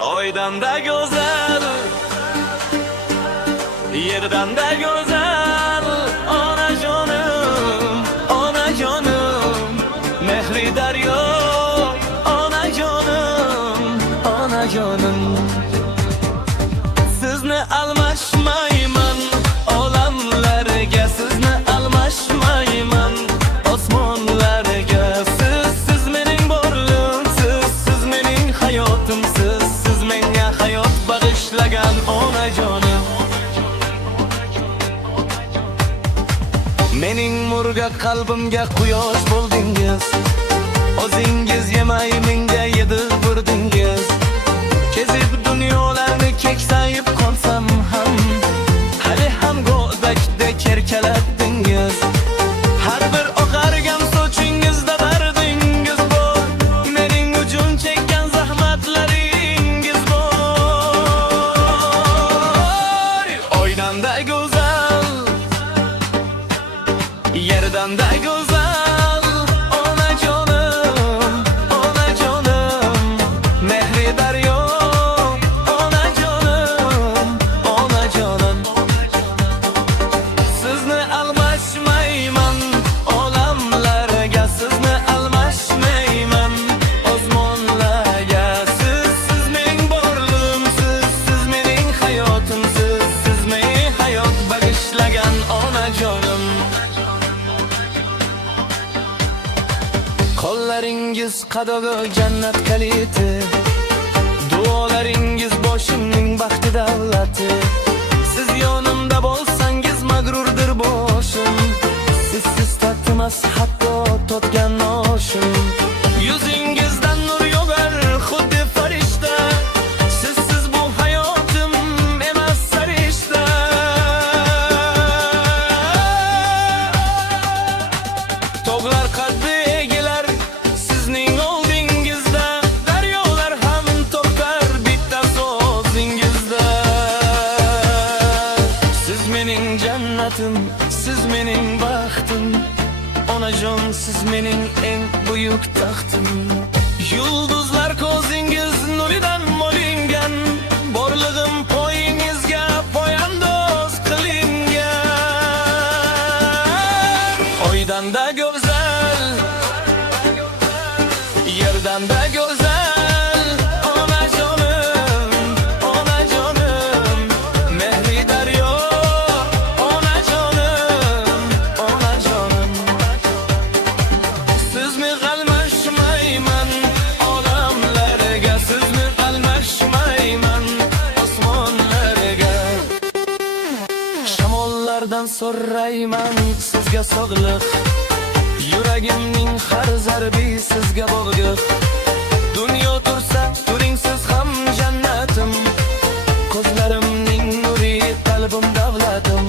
Oydan da güzel, yerden de güzel. Ana canım, ana canım, mehri derya. Ana canım, ana canım. Sizni almashmayman olamlarga, sizni almashmayman osmonlarga. Siz mening borlig'im, siz mening hayotimsiz. Siz menga hayot bag'ishlagan onajonim. Mening murga qalbimga quyosh bo'ldingiz. O'zingiz yemay menga yedirdirdingiz. Kezib dunyolarni keksayib qolsam ham, hali ham go'dakdek erkalatdingiz. Har bir oqargan sochingizda dardingiz bor, mening uchun chekkan zahmatlaringiz bor. Oydan da go'zal, yerdan da go'zal. Onajonim, onajonim, mehri daryo. Onajonim, onajonim. Sizni almashmayman olamlarga, sizni almashmayman osmonlarga. Siz mening borlig'im, siz mening hayotimsiz. Siz menga hayot bag'ishlagan onajonim. Qo'llaringiz qadog'i jannat kaliti, duolaringiz boshimning baxti davlati. Siz yonimda bo'lsangiz mag'rurdir boshim, sizsiz tatimas hatto totgan oshim. Yuzingizdan nur yog'ar xuddi farishta, sizsiz bu hayotim emas sarishta. Tog'lar qaddi egilar sizning oldingizda, daryolar ham to'xtar bitta so'zingizda. Siz mening jannatim, siz mening baxtim. Onajon, siz mening eng buyuk taxtim. Yulduzlar ko'zingiz nuridan mo'lingan, borlig'im poyingizga poyandoz qilingan. Oydan da go'zal, yerdan da go'zal. Onajonim, onajonim, mehri daryo. Onajonim, onajonim. Sizni almashmayman olamlarga, sizni almashmayman osmonlarga. Shamollardan so'rayman sizga sog'liq, yuragimning har zarbi sizga bog'liq. Dunyo tursa turing siz ham jannatim, ko'zlarimning nuri qalbim davlatim.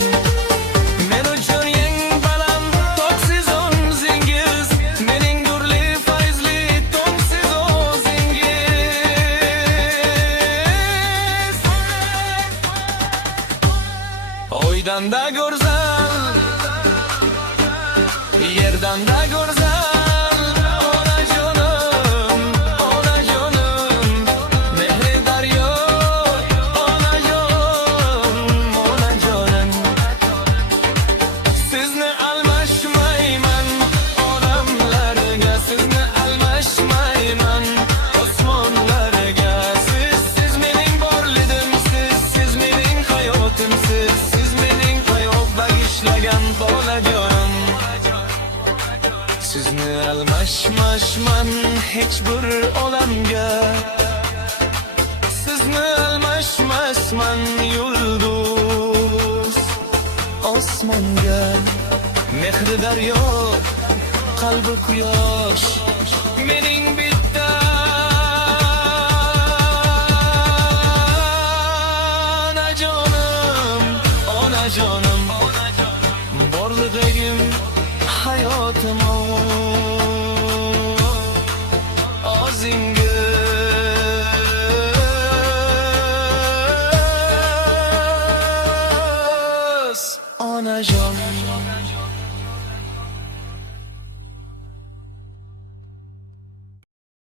Men uchun eng baland to'ksiz o'zingiz, mening nurli fayzli to'ngsiz o'zingiz. Oydan da go'zal, yerdan da go'zal. Onajonim, onajonim, mehri daryo. Onajonim, onajonim. Sizni almashmayman odamlarga, sizni almashmayman osmonlarga. Siz mening borlig'im, siz mening hayotimsiz. Siz mening hayot bag'ishlagan onajonim. Sizni almashmashman hech bir olamga, sizni almashmasman yulduz osmonga. Mehri daryo, qalbi quyosh, mening